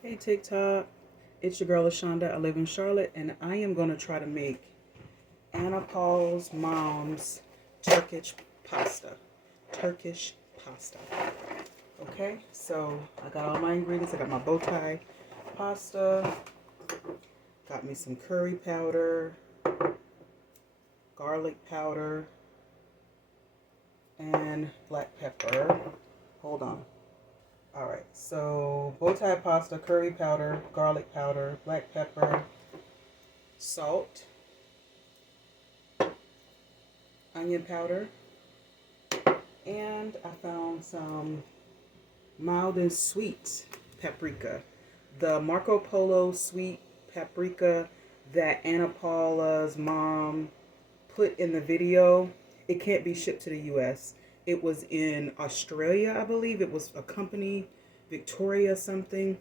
Hey TikTok, it's your girl Ashonda. I live in Charlotte and I am going to try to make Anna Paul's mom's Turkish pasta. Turkish pasta. Okay, so I got all my ingredients. I got my bow tie pasta, got me some curry powder, garlic powder, and black pepper. Hold on. Alright, so bow tie pasta, curry powder, garlic powder, black pepper, salt, onion powder, and I found some mild and sweet paprika. The Marco Polo sweet paprika that Anna Paula's mom put in the video, it can't be shipped to the US. It was in Australia, I believe. It was a company, Victoria something,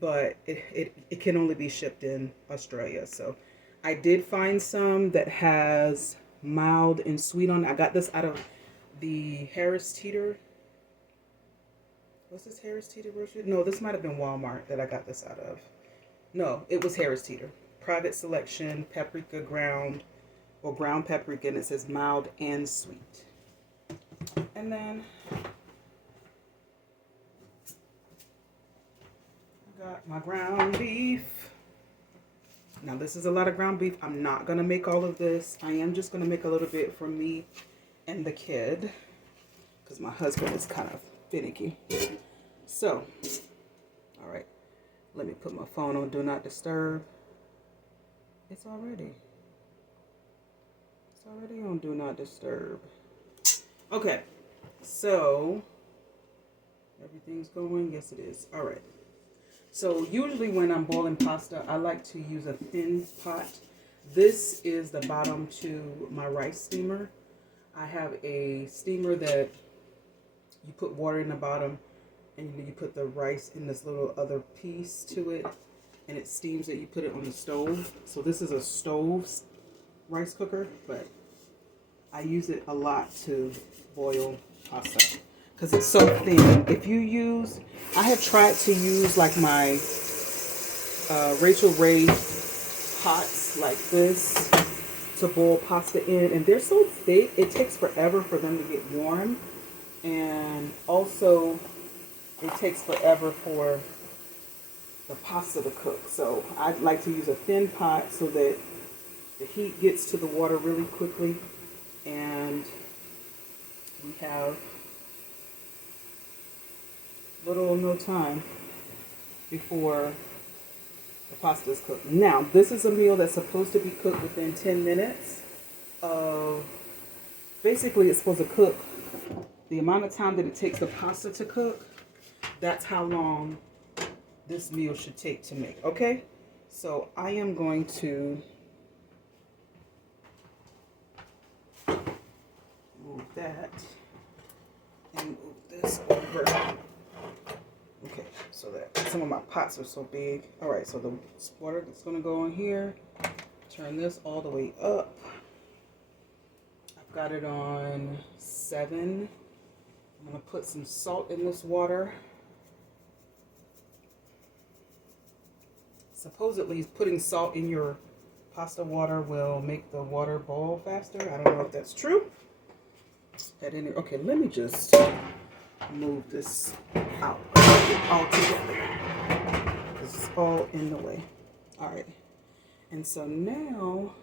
but it can only be shipped in Australia. So I did find some that has mild and sweet on it. I got this out of the Harris Teeter. Was this Harris Teeter grocery? No, this might have been Walmart that I got this out of. No, it was Harris Teeter. Private selection, paprika ground, or ground paprika, and it says mild and sweet. And then I got my ground beef. Now this is a lot of ground beef. I'm not gonna make all of this. I am just gonna make a little bit for me and the kid because my husband is kind of finicky. So, all right, let me put my phone on Do Not Disturb. It's already on Do Not Disturb. Okay, so everything's going. Yes, it is. All right. So usually when I'm boiling pasta, I like to use a thin pot. This is the bottom to my rice steamer. I have a steamer that you put water in the bottom and you put the rice in this little other piece to it and it steams it. You put it on the stove. So this is a stove rice cooker, but I use it a lot to boil pasta because it's so thin. If you use, I have tried to use like my Rachel Ray pots like this to boil pasta in, and they're so thick it takes forever for them to get warm, and also it takes forever for the pasta to cook. So I like to use a thin pot so that the heat gets to the water really quickly, and we have little or no time before the pasta is cooked. Now, this is a meal that's supposed to be cooked within 10 minutes of, basically it's supposed to cook the amount of time that it takes the pasta to cook. That's how long this meal should take to make, okay? So I am going to move that and move this over. Okay, so that some of my pots are so big. All right, so the water that's gonna go in here, turn this all the way up. I've got it on 7. I'm gonna put some salt in this water. Supposedly putting salt in your pasta water will make the water boil faster. I don't know if that's true. Okay, let me just move this out all together because it's all in the way. All right, and so now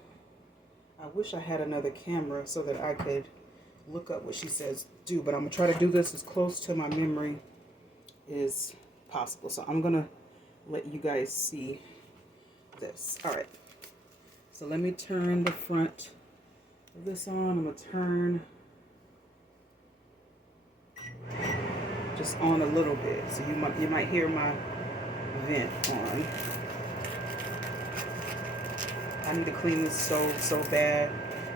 I wish I had another camera so that I could look up what she says do, but I'm gonna try to do this as close to my memory as possible. So I'm gonna let you guys see this. All right, so let me turn the front of this on. I'm gonna turn just on a little bit, so you might hear my vent on. I need to clean this stove so bad,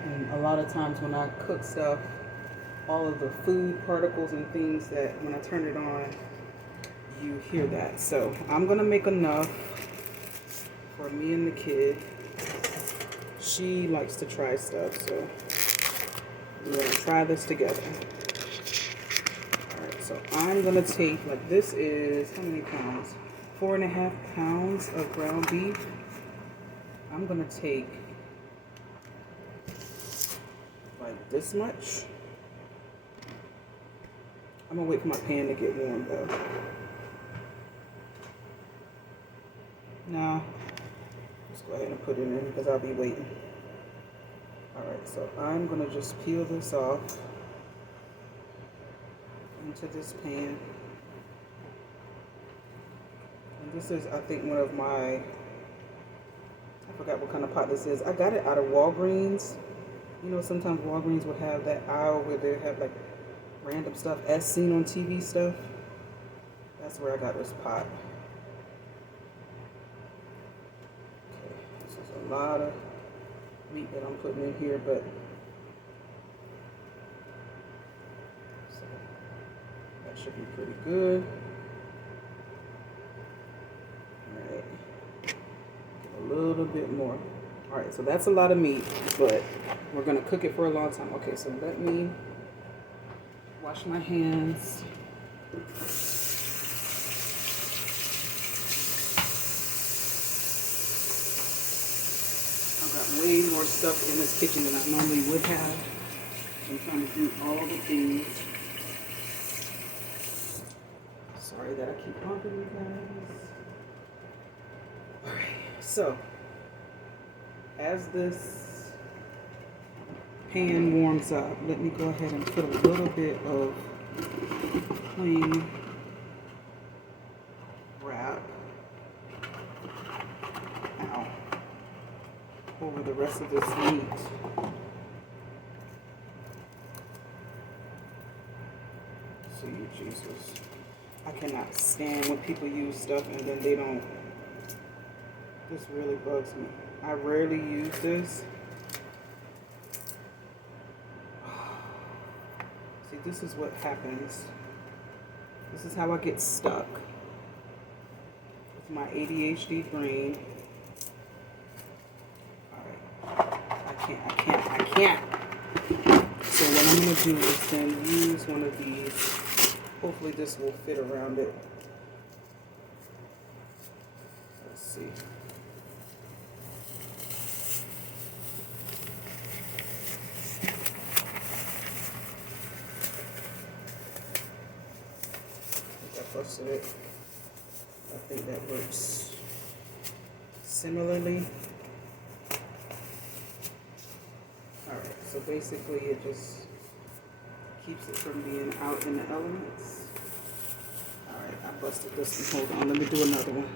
and a lot of times when I cook stuff, all of the food particles and things that when I turn it on, you hear that. So I'm gonna make enough for me and the kid. She likes to try stuff, so we're gonna try this together. So I'm going to take, like, this is, how many pounds? 4.5 pounds of ground beef, I'm gonna take like this much. I'm gonna wait for my pan to get warm though. Now, let's go ahead and put it in because I'll be waiting. Alright, so I'm gonna just peel this off into this pan. And this is, I think, one of my, I forgot what kind of pot this is. I got it out of Walgreens. You know, sometimes Walgreens will have that aisle where they have like random stuff as seen on TV stuff. That's where I got this pot. Okay, this is a lot of meat that I'm putting in here, but so that should be pretty good. Alright, a little bit more. Alright, so that's a lot of meat, but we're gonna cook it for a long time. Okay, so let me wash my hands. I've got way more stuff in this kitchen than I normally would have. I'm trying to do all the things. Sorry that I keep bumping you guys. Alright, so as this pan warms up, let me go ahead and put a little bit of cling wrap out over the rest of this meat. See, Jesus. I cannot stand when people use stuff and then they don't. This really bugs me. I rarely use this. See, this is what happens. This is how I get stuck with my ADHD brain. Alright. I can't. So what I'm going to do is then use one of these. Hopefully this will fit around it. Let's see. Busted it. I think that works similarly. Alright, so basically it just keeps it from being out in the elements. Alright, I busted this one. Hold on, let me do another one.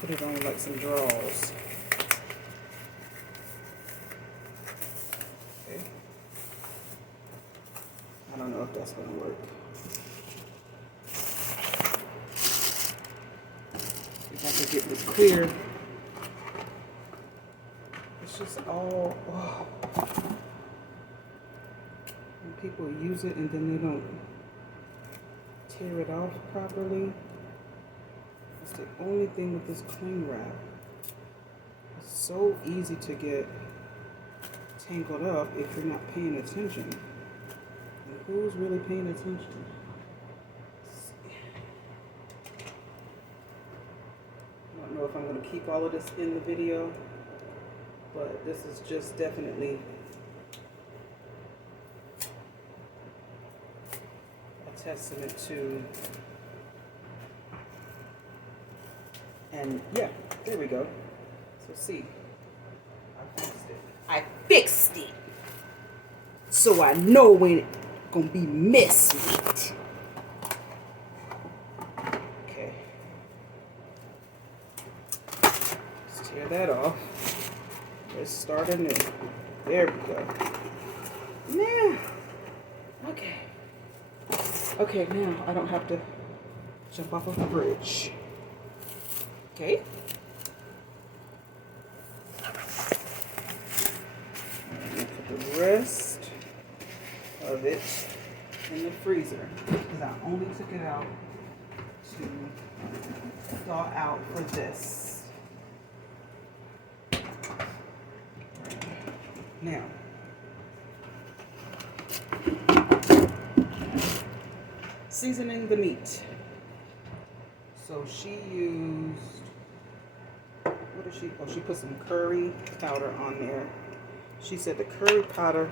Put it on like some draws. I don't know if that's going to work. If I can get this clear. It's just all, oh. When people use it and then they don't tear it off properly. It's the only thing with this cling wrap. It's so easy to get tangled up if you're not paying attention. Who's really paying attention? I don't know if I'm going to keep all of this in the video, but this is just definitely a testament to, and yeah, there we go. So see, I fixed it. So I know when it gonna be messed with. Okay. Let's tear that off. Let's start anew. There we go. Now. Okay. Okay, now I don't have to jump off of the bridge. Okay. And put the rest of it in the freezer because I only took it out to thaw out for this. Now, seasoning the meat. So she used, what did she, oh, she put some curry powder on there. She said the curry powder,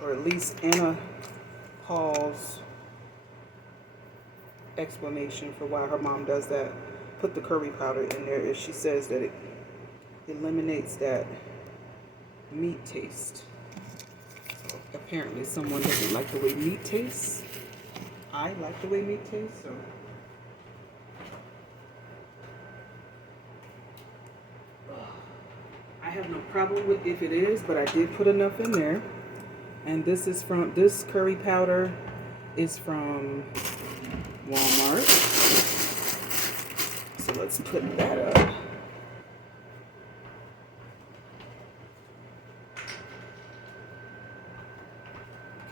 or at least Anna Paul's explanation for why her mom does that, put the curry powder in there, is she says that it eliminates that meat taste. So apparently someone doesn't like the way meat tastes. I like the way meat tastes, so I have no problem with if it is, but I did put enough in there. And this is from, this curry powder is from Walmart. So let's put that up.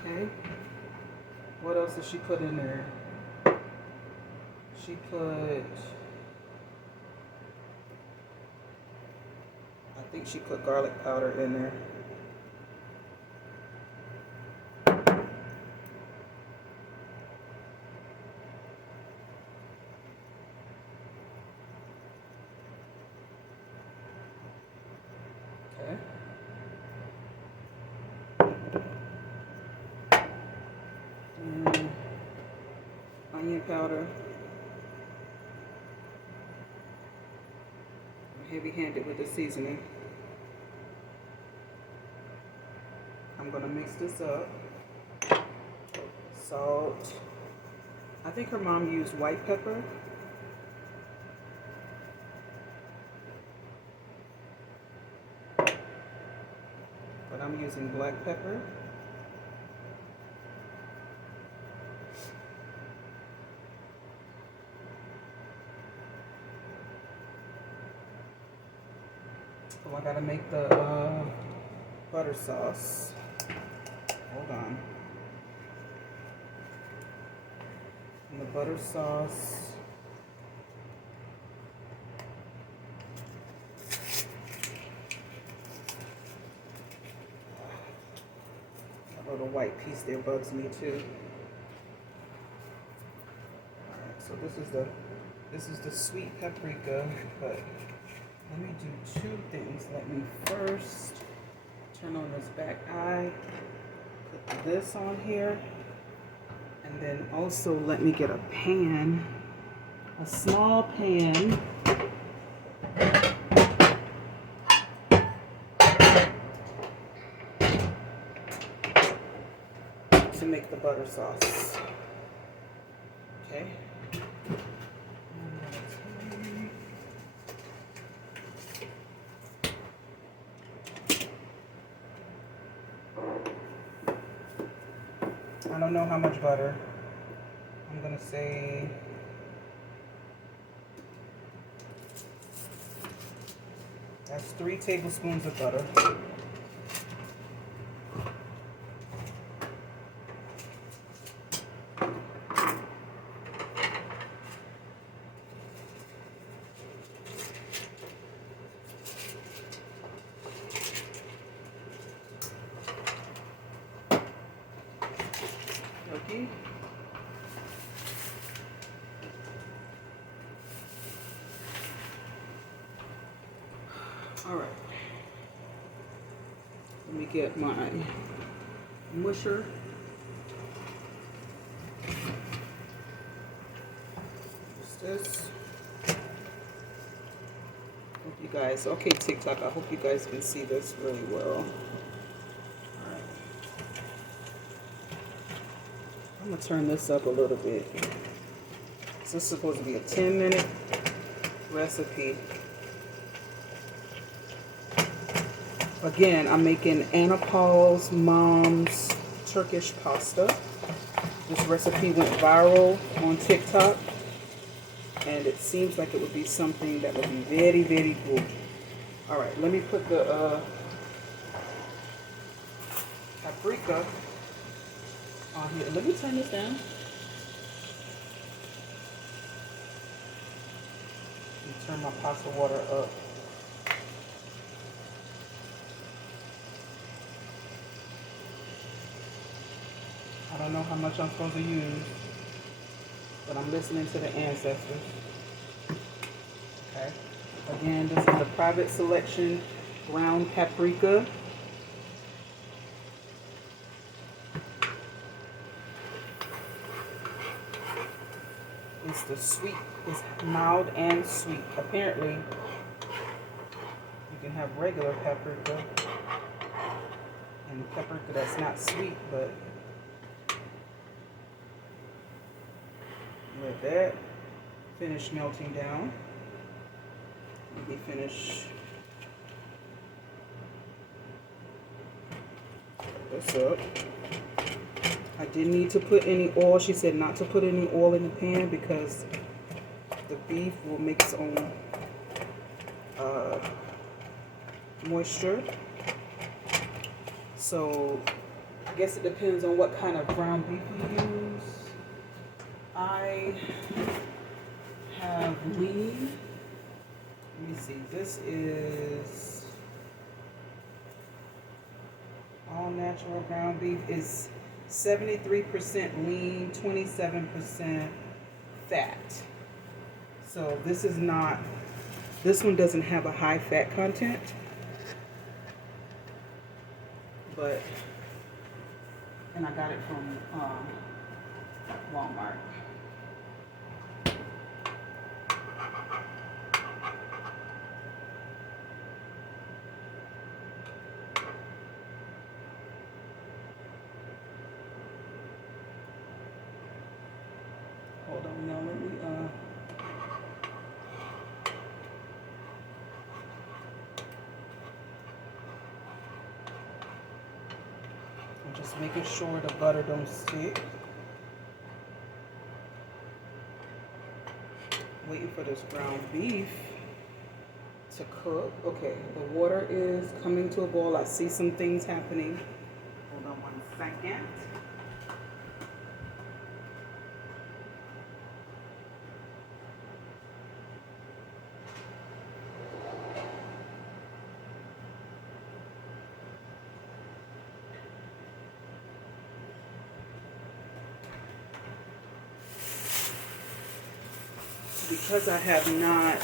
Okay. What else did she put in there? She put, I think she put garlic powder in there. Okay. And onion powder. I'm heavy-handed with the seasoning. I'm gonna mix this up. Salt. I think her mom used white pepper. But I'm using black pepper. So I gotta make the butter sauce. Hold on. And the butter sauce. That little white piece there bugs me too. Alright, so this is the sweet paprika, but let me do two things. Let me first turn on this back eye, put this on here, and then also let me get a pan, a small pan. To make the butter sauce. Okay. I don't know how much butter. I'm gonna say that's 3 tablespoons of butter. Okay. All right. Let me get my musher. Just this. Hope you guys, okay, TikTok, I hope you guys can see this really well. I'm gonna turn this up a little bit. This is supposed to be a 10-minute recipe. Again, I'm making Anna Paul's mom's Turkish pasta. This recipe went viral on TikTok, and it seems like it would be something that would be very, very good. All right, let me put the paprika on here. Let me turn this down. Turn my pasta water up. I don't know how much I'm supposed to use. but I'm listening to the ancestors. Okay. Again, this is a private selection ground paprika. It's the sweet, it's mild and sweet. Apparently, you can have regular paprika and paprika that's not sweet, but let that finish melting down. Let me finish this up. I didn't need to put any oil. She said not to put any oil in the pan because the beef will make its own moisture. So I guess it depends on what kind of ground beef you use. I have lean. Let me see. This is all natural ground beef. Is 73% lean, 27% fat. So this is not, this one doesn't have a high fat content, but, and I got it from Walmart. Hold on, now let me I'm just making sure the butter don't stick. Waiting for this ground beef to cook. Okay, the water is coming to a boil. I see some things happening. Hold on 1 second. Because I have not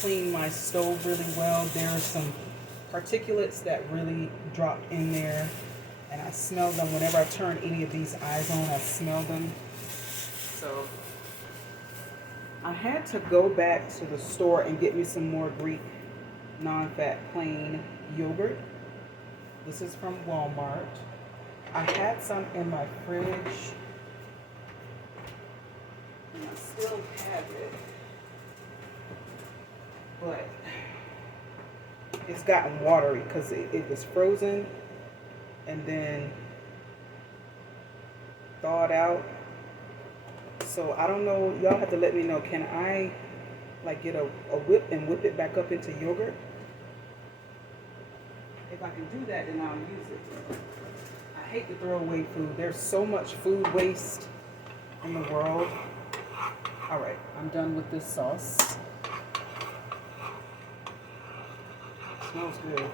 cleaned my stove really well, there are some particulates that really drop in there, and I smell them whenever I turn any of these eyes on. I smell them. So I had to go back to the store and get me some more Greek non-fat plain yogurt. This is from Walmart. I had some in my fridge and I still have it, but it's gotten watery because it was frozen and then thawed out. So I don't know, y'all have to let me know, can I like get a whip and whip it back up into yogurt? If I can do that, then I'll use it. I hate to throw away food. There's so much food waste in the world. All right, I'm done with this sauce. Smells good.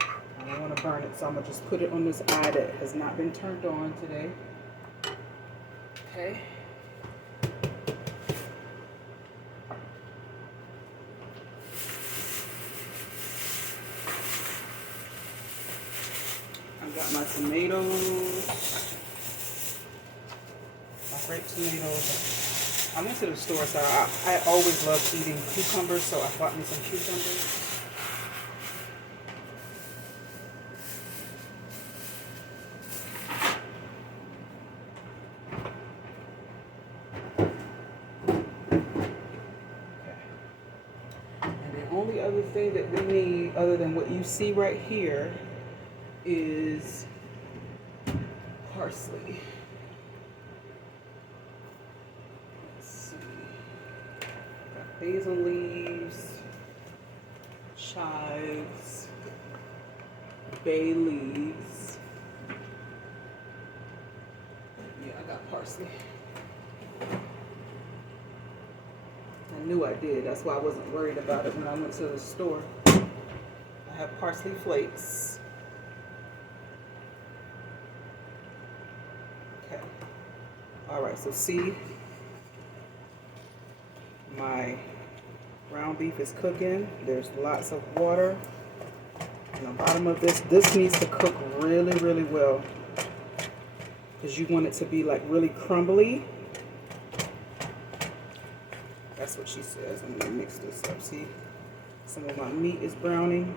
I don't want to burn it, so I'm gonna just put it on this eye that has not been turned on today. Okay. I've got my tomatoes, my grape tomatoes. I went to the store, so I always love eating cucumbers, so I bought me some cucumbers. Only other thing that we need other than what you see right here is parsley. Let's see. Got basil leaves, chives, bay leaves. Yeah, I got parsley. I knew I did. That's why I wasn't worried about it when I went to the store. I have parsley flakes. Okay. All right, so see, my ground beef is cooking. There's lots of water on the bottom of this. This needs to cook really, really well because you want it to be like really crumbly. That's what she says. I'm gonna mix this up. See, some of my meat is browning.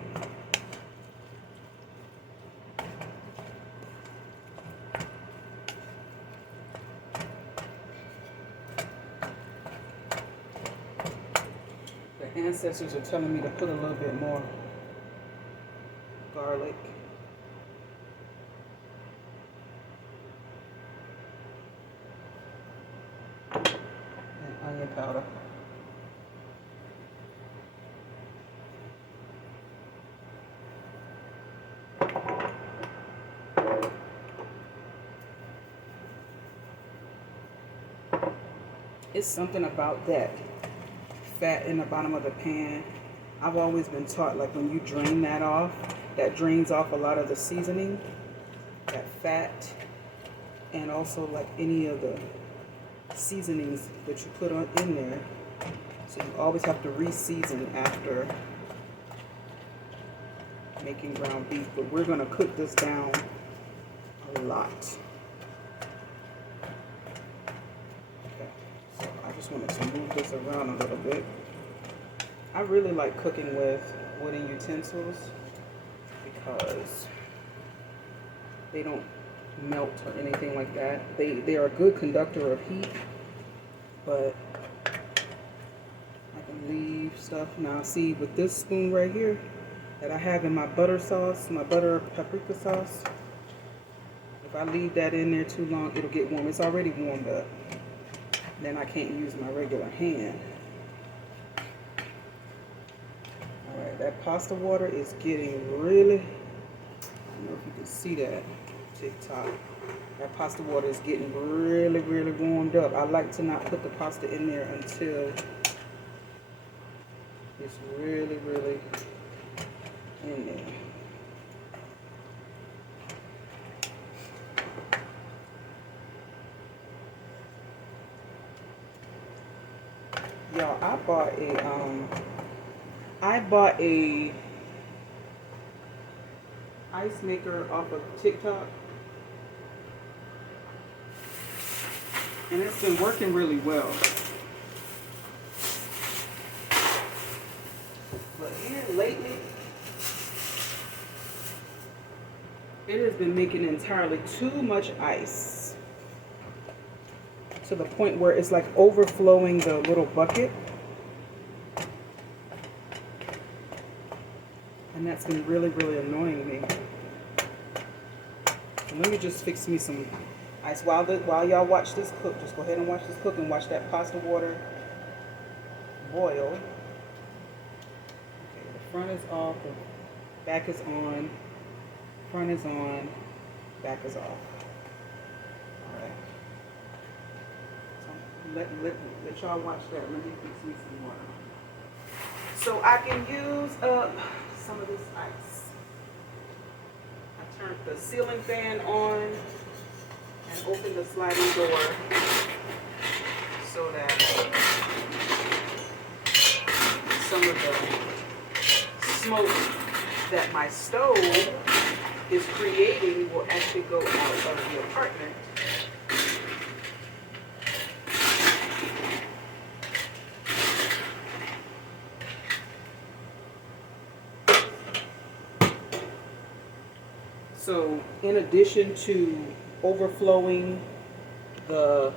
The ancestors are telling me to put a little bit more garlic. And onion powder. It's something about that fat in the bottom of the pan. I've always been taught, like, when you drain that off, that drains off a lot of the seasoning, that fat, and also like any of the seasonings that you put on in there. So you always have to re-season after making ground beef. But we're gonna cook this down a lot. Okay, so I just wanted to move this around a little bit. I really like cooking with wooden utensils because they don't melt or anything like that. They are a good conductor of heat, but I can leave stuff. Now see, with this spoon right here that I have in my butter sauce, my butter paprika sauce, if I leave that in there too long, it'll get warm. It's already warmed up. Then I can't use my regular hand. Alright, that pasta water is getting really, I don't know if you can see that, TikTok. That pasta water is getting really, really warmed up. I like to not put the pasta in there until it's really, really in there. Y'all, I bought a ice maker off of TikTok, and it's been working really well. But here lately, it has been making entirely too much ice to the point where it's like overflowing the little bucket. And that's been really, really annoying me. So let me just fix me some ice. While y'all watch this cook, just go ahead and watch this cook and watch that pasta water boil. Okay, the front is off, the back is on, front is on, back is off. Alright. So let y'all watch that. Let me fix me some water. So I can use up some of this ice. I turned the ceiling fan on and opened the sliding door so that some of the smoke that my stove is creating will actually go out of the apartment. So in addition to overflowing the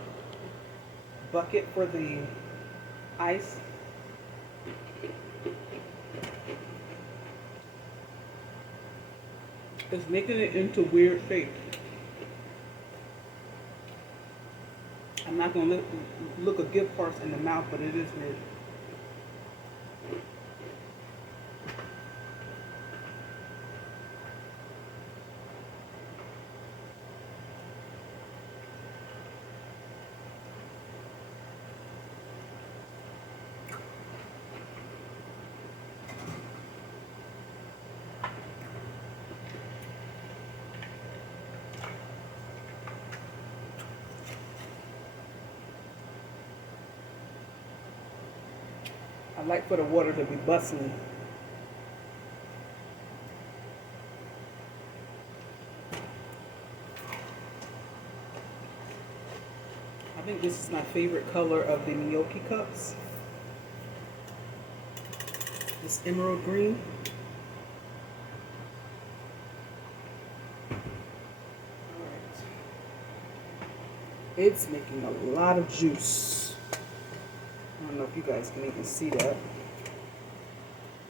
bucket for the ice, it's making it into weird shape. I'm not going to look a gift horse in the mouth, but it is weird. like for the water to be bustling. I think this is my favorite color of the gnocchi cups. This emerald green. Alright. It's making a lot of juice. I don't know if you guys can even see that.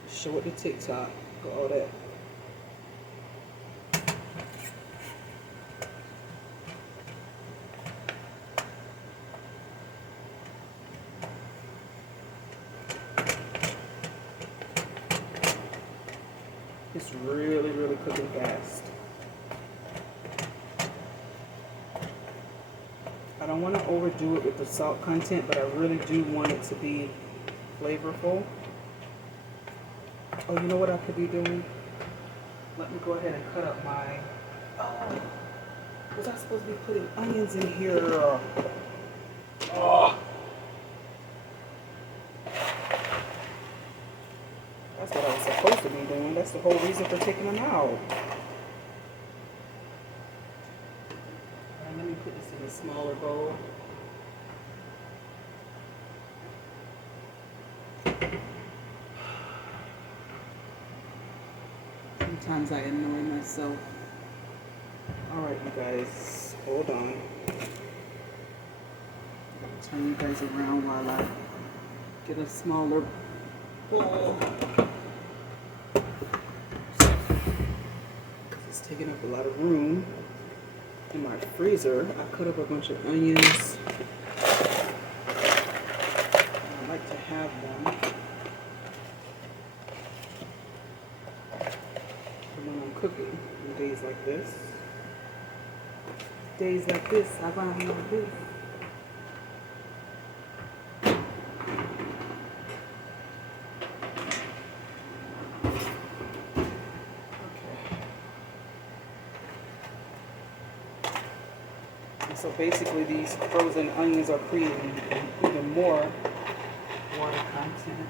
Show it to TikTok. All that. It's really, really cooking fast. I don't want to overdo it with the salt content, but I really do want it to be flavorful. Oh, you know what I could be doing? Let me go ahead and cut up my... Oh, was I supposed to be putting onions in here? Oh. That's what I was supposed to be doing. That's the whole reason for taking them out. Alright, let me put this in a smaller bowl. Sometimes I annoy myself. Alright, you guys, hold on. I'll turn you guys around while I get a smaller bowl. It's taking up a lot of room in my freezer. I cut up a bunch of onions. I like to have them when I'm cooking on days like this. Days like this, I buy me like this. So basically these frozen onions are creating even more water content.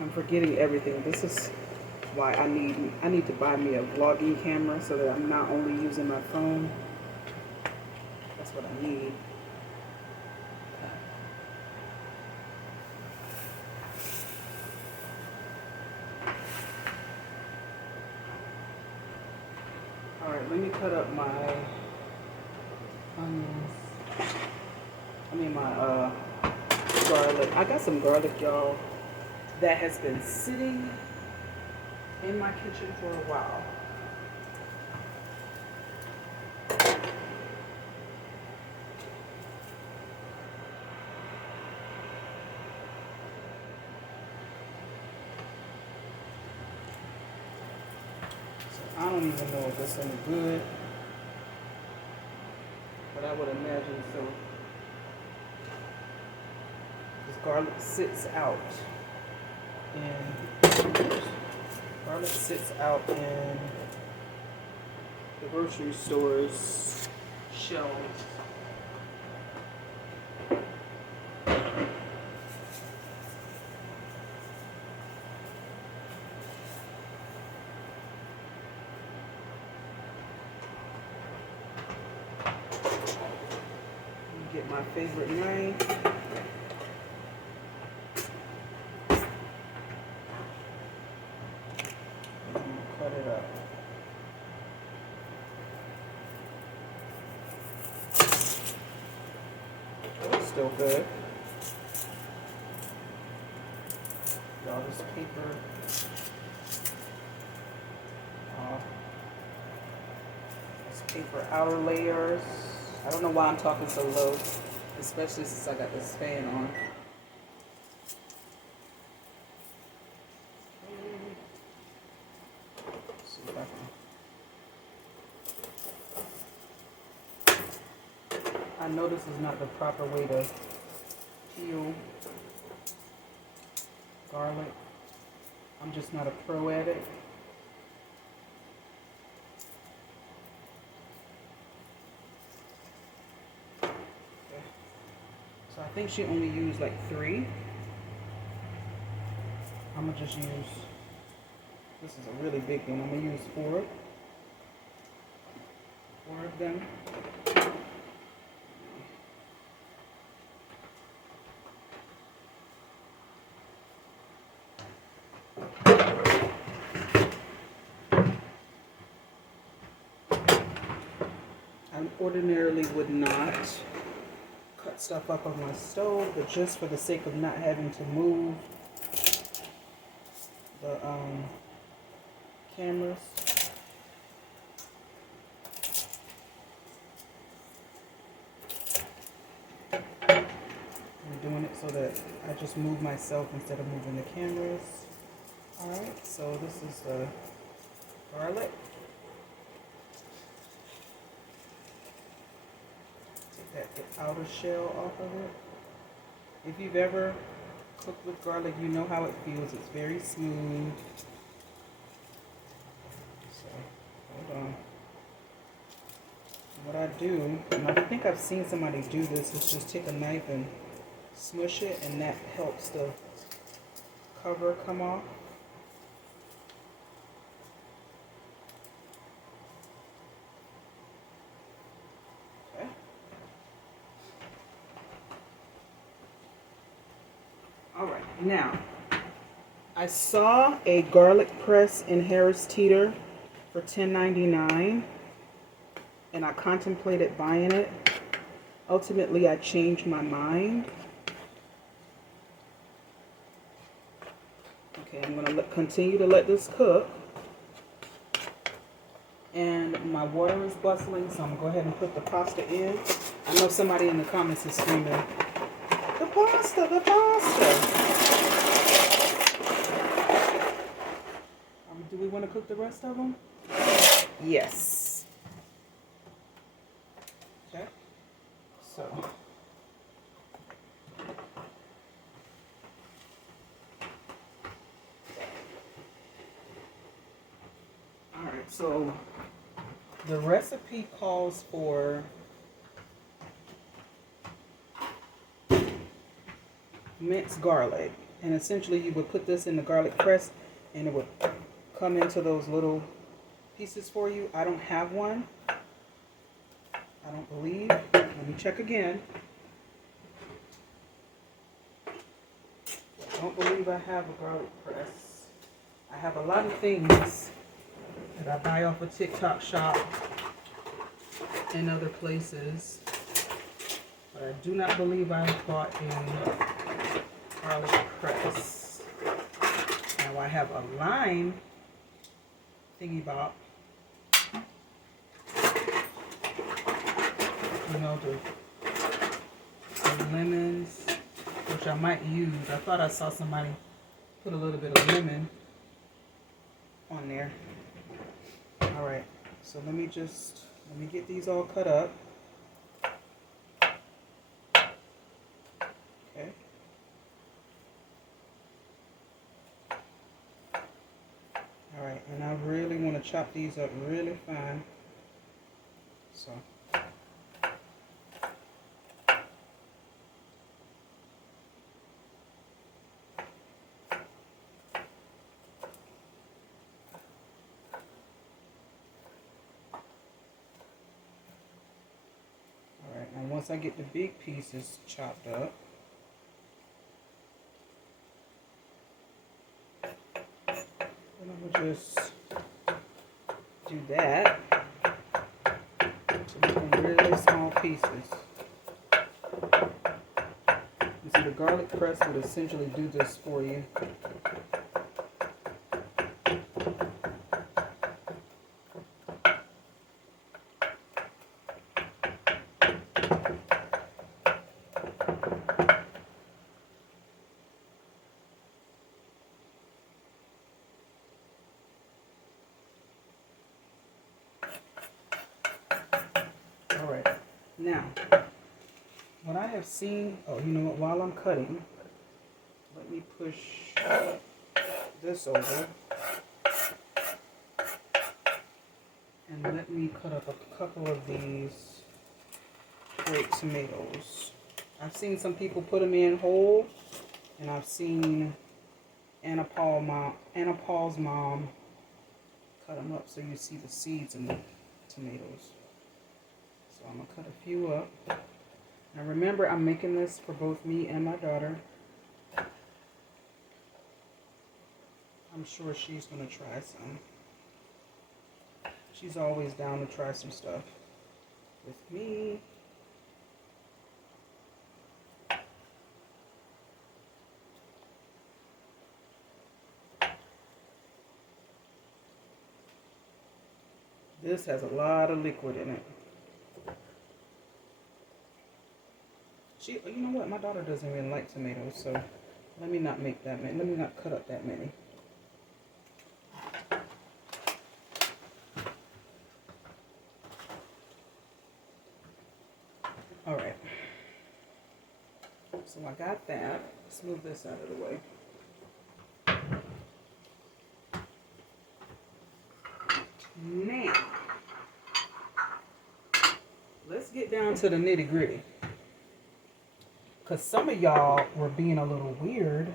I'm forgetting everything. This is why I need to buy me a vlogging camera so that I'm not only using my phone. That's what I need. Alright, let me cut up my onions. My garlic. I got some garlic, y'all, that has been sitting in my kitchen for a while. I don't even know if it's any good, but I would imagine so. This garlic sits out in the grocery store's shelves. Get my favorite knife. And cut it up. Oh, it's still good. All this paper off. This paper outer layers. I don't know why I'm talking so low, especially since I got this fan on. Let's see if I know this is not the proper way to peel garlic. I'm just not a pro at it. Okay. So I think she only used like 3. I'm gonna just use, this is a really big one. I'm gonna use 4 of them. I ordinarily would not cut stuff up on my stove, but just for the sake of not having to move the cameras. I'm doing it so that I just move myself instead of moving the cameras. Alright, so this is the garlic. Take the outer shell off of it. If you've ever cooked with garlic, you know how it feels. It's very smooth. So, hold on. What I do, and I think I've seen somebody do this, is just take a knife and smush it, and that helps the cover come off. Okay. All right, now I saw a garlic press in Harris Teeter for $10.99, and I contemplated buying it. Ultimately, I changed my mind. Okay, I'm going to continue to let this cook. And my water is bustling, so I'm going to go ahead and put the pasta in. I know somebody in the comments is screaming, the pasta, the pasta. Do we want to cook the rest of them? Yes. Okay. So. Alright, so the recipe calls for minced garlic. And essentially you would put this in the garlic press and it would come into those little pieces for you. I don't have one. I don't believe. Let me check again. I don't believe I have a garlic press. I have a lot of things that I buy off of TikTok Shop and other places, but I do not believe I bought a garlic press. Now I have a lime thingy bop, you know, the lemons, which I might use. I thought I saw somebody put a little bit of lemon on there. All right, so let me get these all cut up. Okay. All right, and I really want to chop these up really fine. So. All right, now once I get the big pieces chopped up, then I'm gonna just do that to make them really small pieces. You see, the garlic press would essentially do this for you. Now, what I have seen, oh, you know what, while I'm cutting, let me push this over. And let me cut up a couple of these grape tomatoes. I've seen some people put them in whole, and I've seen Anna Paul's mom cut them up so you see the seeds in the tomatoes. So I'm gonna cut a few up. Now remember, I'm making this for both me and my daughter. I'm sure she's gonna try some. She's always down to try some stuff with me. This has a lot of liquid in it. You know what? My daughter doesn't really like tomatoes, so let me not make that many. Let me not cut up that many. All right. So I got that. Let's move this out of the way. Now, let's get down to the nitty gritty. Because some of y'all were being a little weird.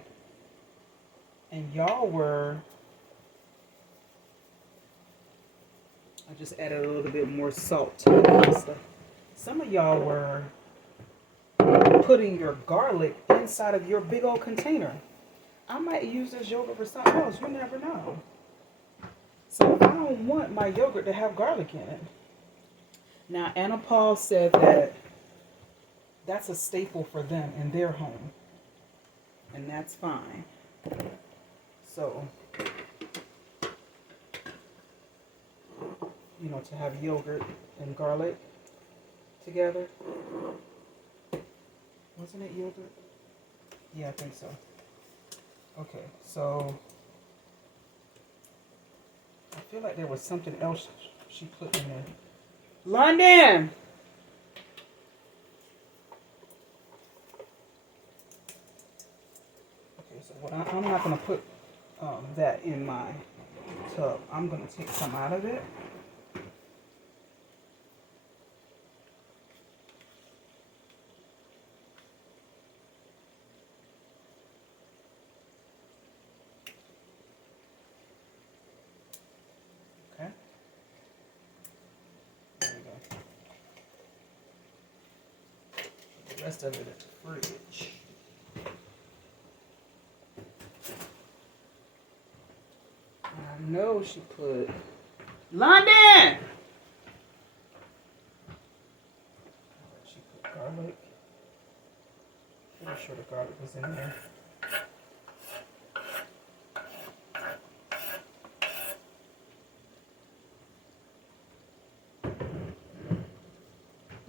And y'all were... I just added a little bit more salt to the pasta. Some of y'all were putting your garlic inside of your big old container. I might use this yogurt for something else. You never know. So I don't want my yogurt to have garlic in it. Now, Anna Paul said that that's a staple for them in their home. And that's fine. So, you know, to have yogurt and garlic together. Wasn't it yogurt? Yeah, I think so. Okay, so I feel like there was something else she put in there. London! Okay, so what I'm not going to put that in my tub. I'm going to take some out of it. Okay. There we go. The rest of it is fridge. I know she put London! She put garlic. Pretty sure the garlic was in there.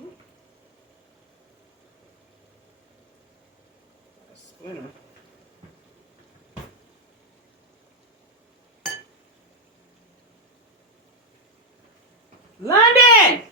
Ooh. A splinter. London!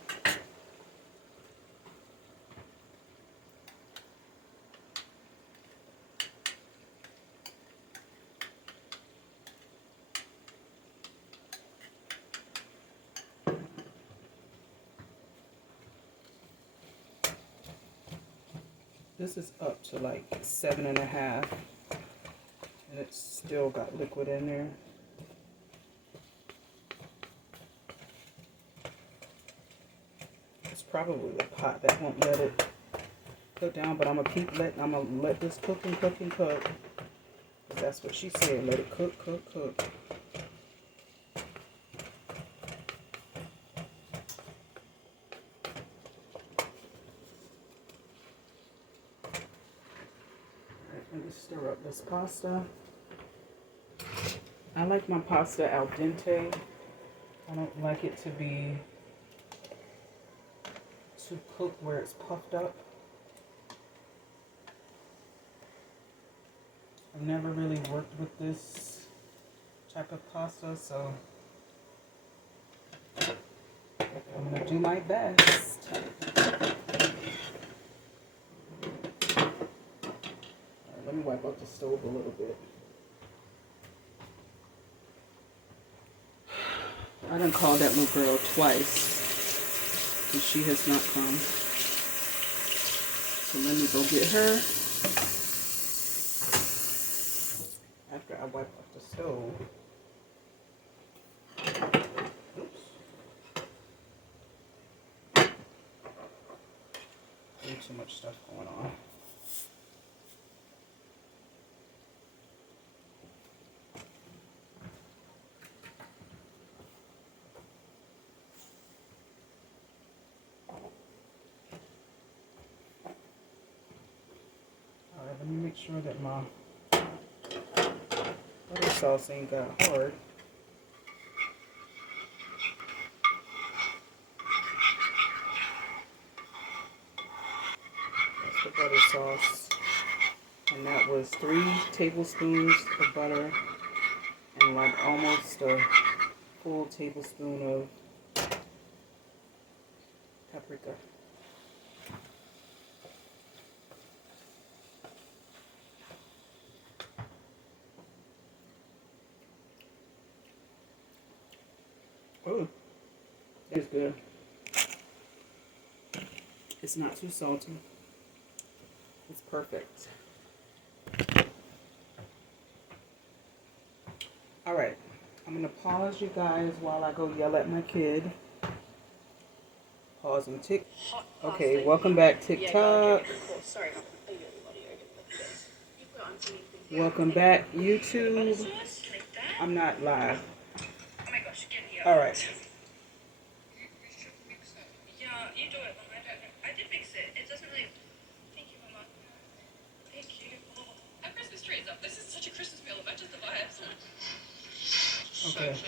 This is up to like 7.5, and it's still got liquid in there. It's probably the pot that won't let it cook down, but I'm gonna let this cook and cook and cook. 'Cause that's what she said. Let it cook, cook, cook. Let me stir up this pasta. I like my pasta al dente. I don't like it to be too cooked where it's puffed up. I've never really worked with this type of pasta, so I'm gonna do my best. Let me wipe out the stove a little bit. I done called that little girl twice, and she has not come. So let me go get her after I wipe off the stove. Oops. Way too much stuff going on. Alright, let me make sure that my butter sauce ain't got hard. That's the butter sauce. And that was 3 tablespoons of butter and like almost a full tablespoon of paprika. Oh, it's good. It's not too salty. It's perfect. All right, I'm gonna pause you guys while I go yell at my kid. Pause and tick. Okay, welcome back, TikTok. Welcome back, YouTube. I'm not live. All right. Yeah, you do it, Mom. I did mix it. It doesn't really. Thank you, Mama. Thank you. Oh, our Christmas tree is up. This is such a Christmas meal. Imagine the vibes. Okay.